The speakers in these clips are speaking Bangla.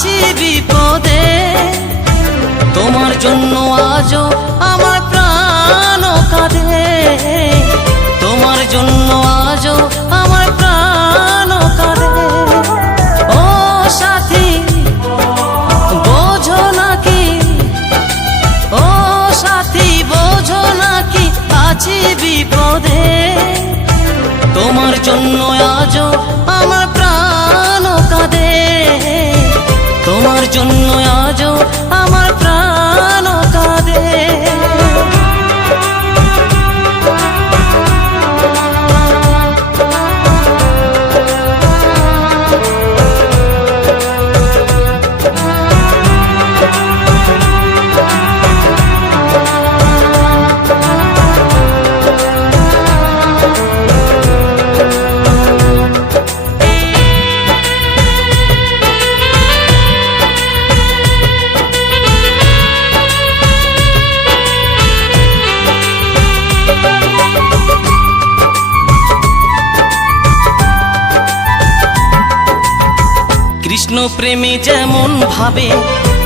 আছি বিপদে। তোমার জন্য আজও আমার প্রাণ কাঁদে, তোমার জন্য আজও আমার প্রাণ কাঁদে। ও সাথী বোঝো নাকি, ও সাথী বোঝো নাকি আছি বিপদে। তোমার জন্য আজও আমার প্রাণ কাঁদে, তোমার জন্য আজও আমার প্রাণ কাঁদে। কৃষ্ণ প্রেমে যেমন ভাবে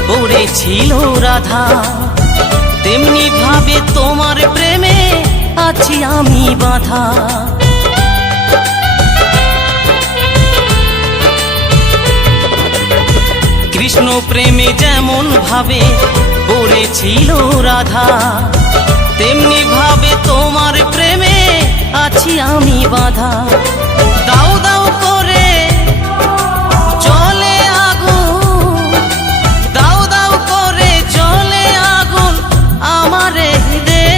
পড়েছিল রাধা, তেমনি ভাবে তোমার প্রেমে আছি আমি বাঁধা। কৃষ্ণ প্রেমে যেমন ভাবে পড়েছিল রাধা, তেমনি ভাবে তোমার প্রেমে আছি আমি বাঁধা। দাও দাও করে চলে আগুন, দাও দাও করে চলে আগুন আমার হৃদয়ে।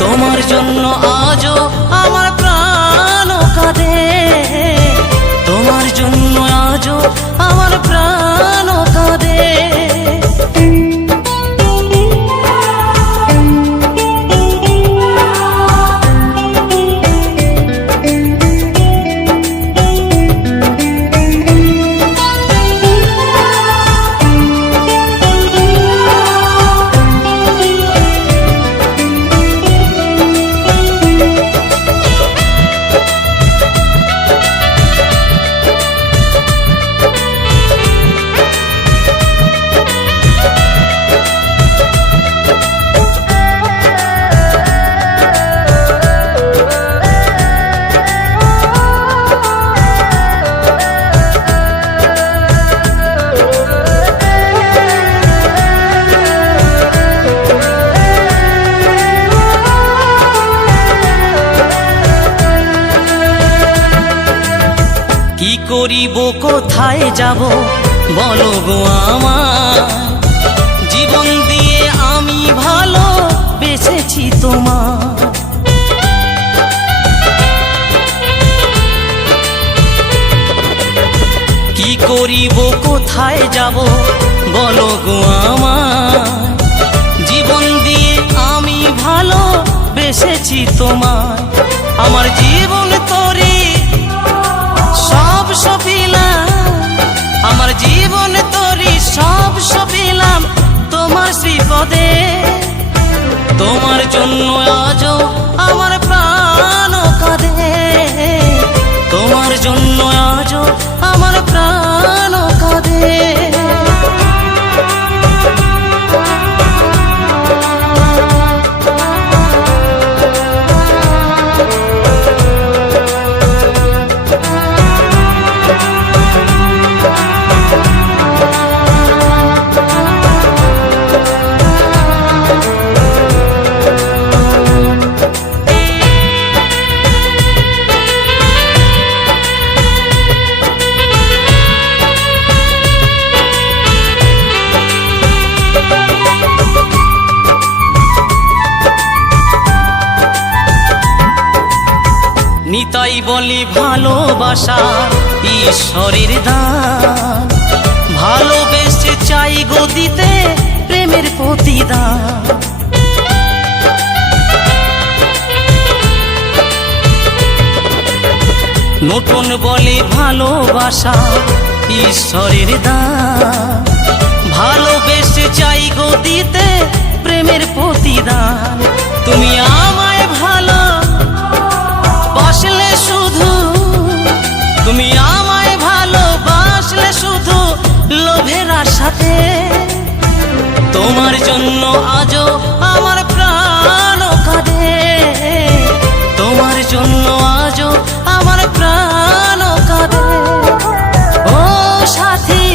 তোমার জন্য আজও আমার প্রাণ কাঁদে, তোমার জন্য আজও আমার প্রাণ কাঁদে। কি করিব কোথায় যাব বলো গো আমার, জীবন দিয়ে আমি ভালো বেসেছি তোমার। কি করিব কোথায় যাব বলো গো আমার, জীবন দিয়ে আমি ভালো বেসেছি তোমার। আমার জীবন তোরি সব সপিলাম, আমার জীবন তোরি সব সপিলাম তোমার শ্রীপদে। তোমার জন্য আজও আমার প্রাণ কাঁদে, তোমার জন্য আজও আমার প্রাণ কাঁদে। নিতাই বলি ভালোবাসা ঈশ্বরের দান, ভালোবেসে চাই গো দিতে প্রেমের প্রতিদান। নতুন বলে ভালোবাসা ঈশ্বরের দান, ভালোবেসে চাই গো দিতে প্রেমের প্রতিদান। তুমি আমায় ভালো বাসলে শুধু, তুমি আমায় ভালোবাসলে শুধু লোভের আশাতে। তোমার জন্য আজও আমার প্রাণ কাঁদে, তোমার জন্য আজও আমার প্রাণ কাঁদে। ও সাথী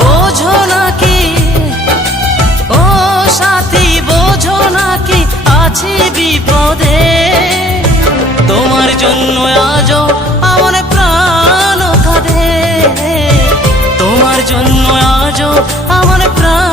বোঝো নাকি, ও সাথী বোঝো নাকি আছি বিপদে। তোমার জন্য আজও আমার প্রাণ কাঁদে, তোমার জন্য আজও আমার প্রাণ